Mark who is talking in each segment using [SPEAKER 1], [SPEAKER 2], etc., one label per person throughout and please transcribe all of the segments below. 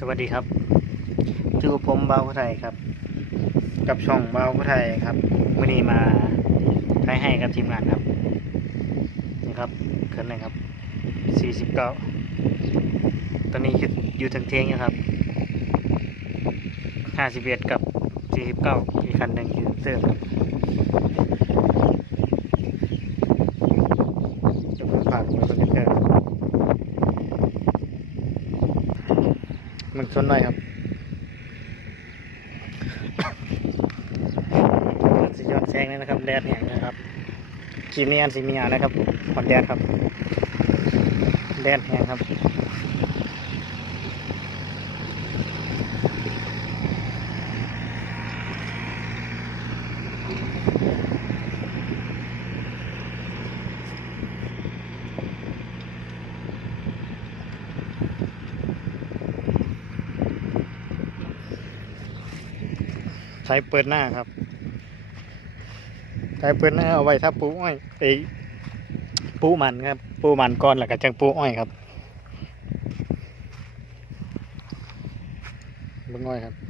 [SPEAKER 1] สวัสดีครับชื่อผมเบาผู้ไทยครับ กับช่องเบาผู้ไทยครับวันนี้มาถ่ายให้กับทีมงานครับนี่ครับขึ้นเลยครับสี่สิบเก้าตอนนี้อยู่อยู่ทางเทียงอยู่ครับห้าสิบเอ็ดกับสี่สิบเก้าอีกคันหนึ่งอยู่เติมครับจะผมผ่านไปเป็นเติม ชนหน่อยครับสีย้อดแซงเลยนะครับแดดแห้งนะครับขีมนี้อันสีมีงานนะครับหอนแดดครับ แดดแห้งครับ ใช้เปิดหน้าครับใช้เปิดหน้าเอาไว้ถ้าปูอ้อยไอปูมันครับ ปูมันก่อนแล้วก็จังปูอ้อยครับเบิ่งอ้อยครับ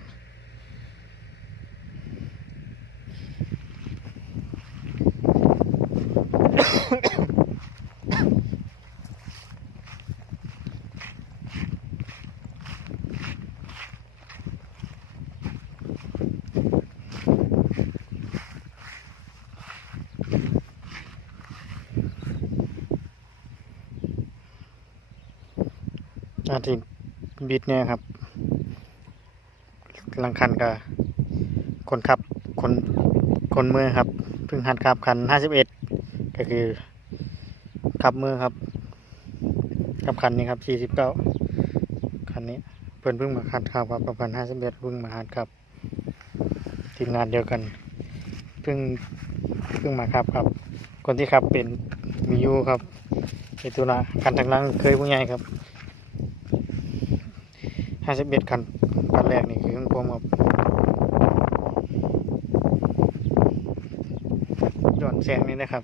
[SPEAKER 1] อาทีบิดเนี่ยครับลังคันกับคนขับคนคนมือครับเพิ่งหัดขับคันห้าสิบเอ็ดก็คือขับมือครับขับคันนี้ครับสี่สิบเก้าคันนี้เพิ่นเพิ่งมาหัดขับครับกับคันห้าสิบเอ็ดเพิ่งมาหัดขับทีมงานเดียวกันเพิ่งเพิ่งมาขับครับ คนที่ขับเป็นมิยูครับไอตัวละคันทางหล่างเคยผู้ใหญ่ครับ ห้าสิบเอ็ดคัน คันแรกนี่คือของผมครับย้อนแสงนี่นะครับ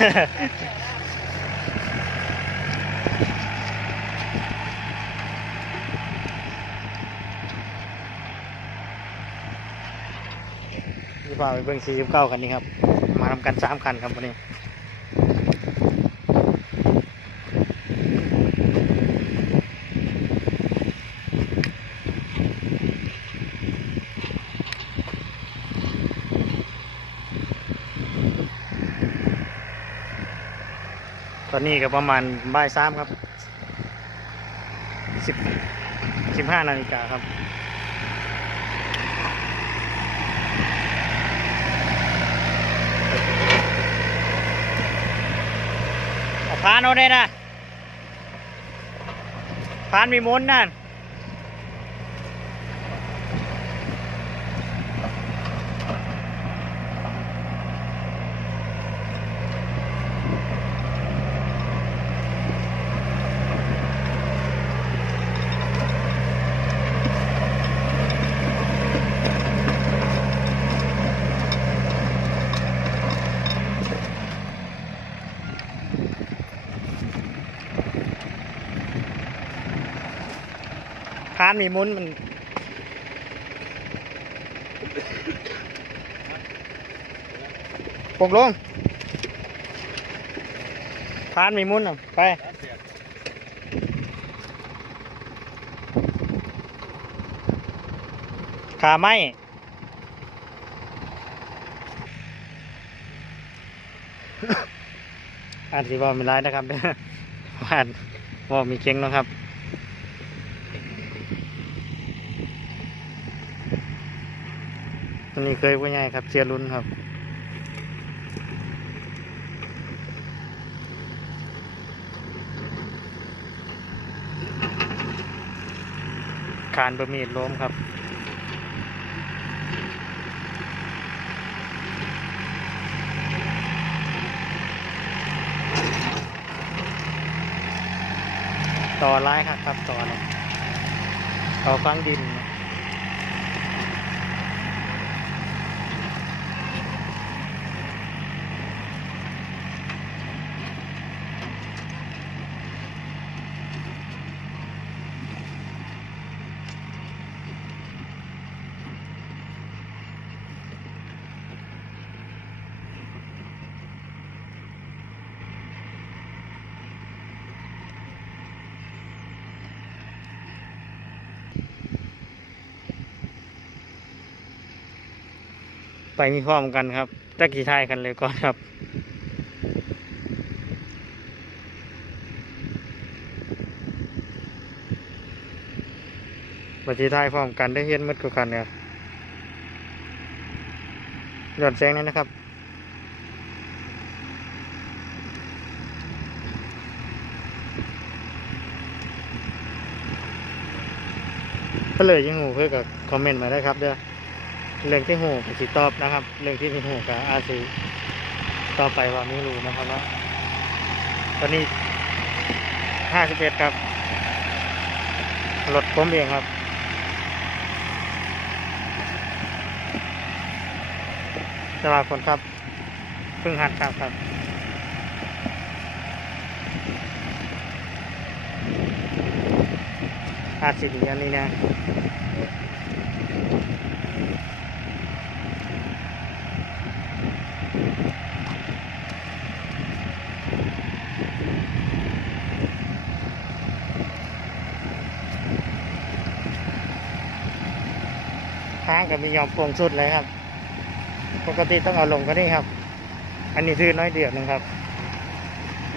[SPEAKER 1] ที่พาไปเบิ่ง49คันนี้ครับ มาทำกัน3คันครับวันนี้ ตอนนี้ก็ประมาณบ่ายสามครับสิบสิบห้านาฬิกาครับเอาพานเอาได้นะพานมีมุนนั่นานมีมุนมัน ปกลงพานมีมุนอะ ไปขาไหมอ่านสีบอไม่ร้ายนะครับอ่านบอกมีเก่งนะครับ นนี้เคยว่าไงครับเชียร์ลุนครับคานบะหมี่ล้มครับต่อร้ายครับครับต่อเลยต่อฟังดิน ไปมีพร้อมกันครับตะกี้ทายกันเลยก่อนครับปฏิทายพร้อมกันได้เห็นมืดกับกันเนี่ยหย่อนแสงนี่นะครับก็เลยยังหูเพื่อกับคอมเมนต์มาได้ครับเด้อ เรื่องที่หูกับสิตอบนะครับ เรื่องที่มีหูกับอาซีต่อไปว่าไม่รู้นะครับว่าตอนนี้ห้าสิบเอ็ดครับรถผมเองครับสวัสดีคนครับเพิ่งหัดครับครับอาจสิดีอันนี้นะางก็มียอมโปร่งสุดเลยครับ ปกติต้องเอาลงก็นี่ครับ อันนี้คือน้อยเดือดหนึ่งครับ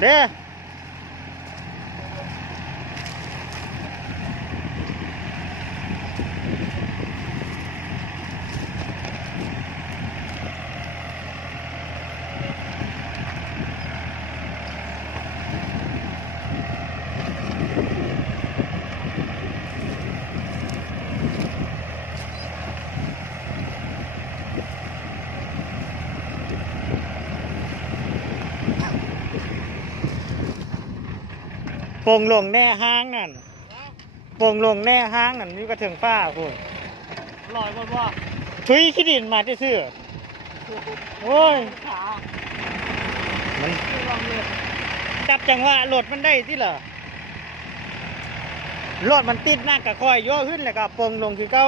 [SPEAKER 1] เด้อ โป่งลงแน่ห้างนั่นโป่งลงแน่ห้างนั่นนี่ก็ถึงฟ้าคุณ
[SPEAKER 2] ลอยบนว่า
[SPEAKER 1] ทุยขี้ดินมาที่เสื้อโอ้ย
[SPEAKER 2] ขา
[SPEAKER 1] มัน
[SPEAKER 2] คือลองเลย
[SPEAKER 1] จับจังหวะรถมันได้ที่เหรอรถมันติดหน้ากะคอยย่อขึ้นแล้วก็โป่งลงคือเก้า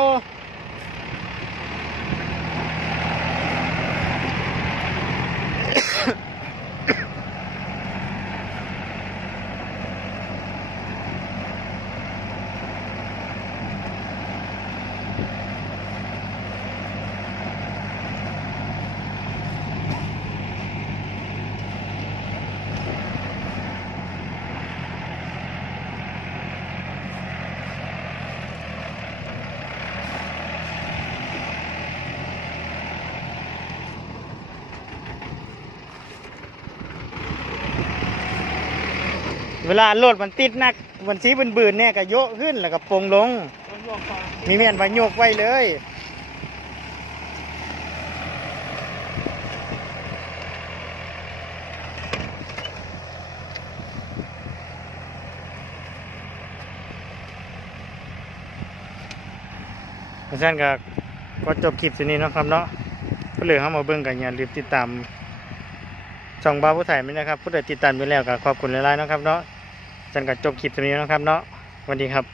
[SPEAKER 1] เวลารถมันติดหนักมันสีบืนๆเนี่ยก็โยกขึ้นแล้วก็ปงลง
[SPEAKER 2] มันรวมกัน
[SPEAKER 1] มีแม่นว่าโยกไว้เลยเพราะฉะนั้นก็ก็จบคลิปสินี้นะครับเนาะก็เลยเข้ามาเบิ่งกันอย่าลืมติดตามช่องบ้าผู้ถ่ายไหมนะครับ ผู้ใดติดตามไปแล้วก็ขอบคุณหลายๆนะครับเนาะ ฉันก็จบคลิปตรงนี้นะครับเนาะสวัสดีครับ